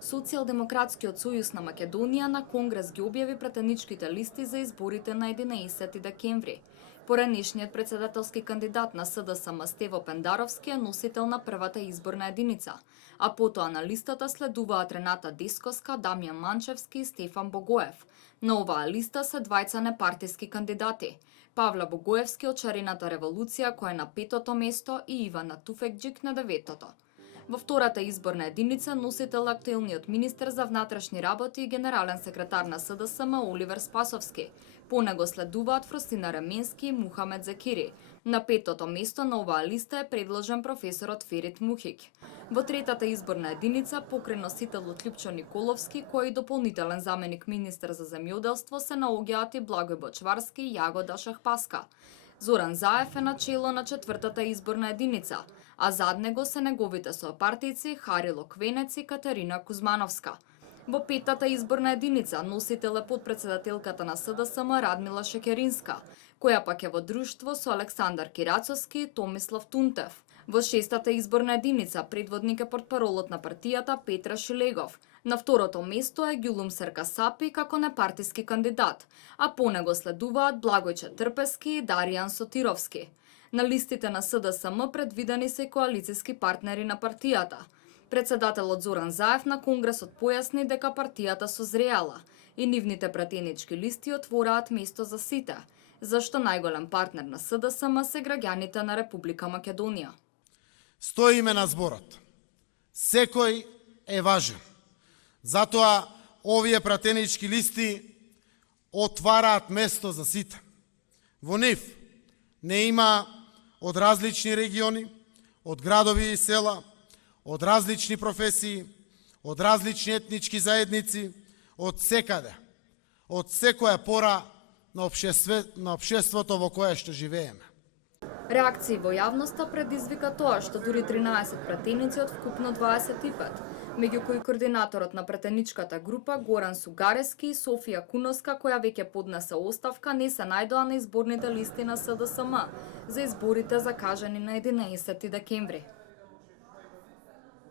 Социјалдемократскиот сојуз на Македонија на Конгрес ги објави претеничките листи за изборите на 11 декември. Поранешниот председателски кандидат на СДСМ Стево Пендаровски е носител на првата изборна единица, а потоа на листата следуваат Рената Дескоска, Дамјан Манчевски и Стефан Богоев. На оваа листа се двајца непартиски кандидати: Павле Богоевски од Шарената револуција, кој е на 5-то место, и Ивана Туфекџик на 9-то. Во втората изборна единица носител актуелниот министер за внатрешни работи и генерален секретар на СДСМ Оливер Спасовски. По него следуваат Фростина Раменски и Мухамед Зекири. На 5-то место на оваа листа е предложен професорот Ферит Мухик. Во третата изборна единица покрај носителот Љупчо Николовски, кој е дополнителен заменик министер за земјоделство, се наоѓаат и Благој Бочварски и Јагода Шахпаска. Зоран Заев е начело на четвртата изборна единица, а зад него се неговите соопартици Харило Квенец и Катерина Кузмановска. Во петата изборна единица носител е подпредседателката на СДСМ Радмила Шекеринска, која пак е во друштво со Александар Кирацовски и Томислав Тунтев. Во шестата изборна единица предводник е портпаролот на партијата Петра Шилегов. На второто место е Ѓулум Серкасапи како непартиски кандидат, а по него следуваат Благојче Трпески и Даријан Сотировски. На листите на СДСМ предвидени се и коалициски партнери на партијата. Председателот Зоран Заев на Конгресот појасни дека партијата созреала и нивните пратенички листи отвораат место за сите, зашто најголем партнер на СДСМ се граѓаните на Република Македонија. Стоиме на зборот. Секој е важен. Затоа овие пратенички листи отвараат место за сите. Во нив не има од различни региони, од градови и села, од различни професии, од различни етнички заедници, од секаде, од секоја пора на општеството во кое што живееме. Реакции во јавноста предизвика тоа што дури 13 пратеници од вкупно 25, меѓу кои координаторот на пратеничката група Горан Сугарески и Софија Куновска, која веќе поднесе оставка, не се најдоа на изборните листи на СДСМ за изборите закажани на 11 декември.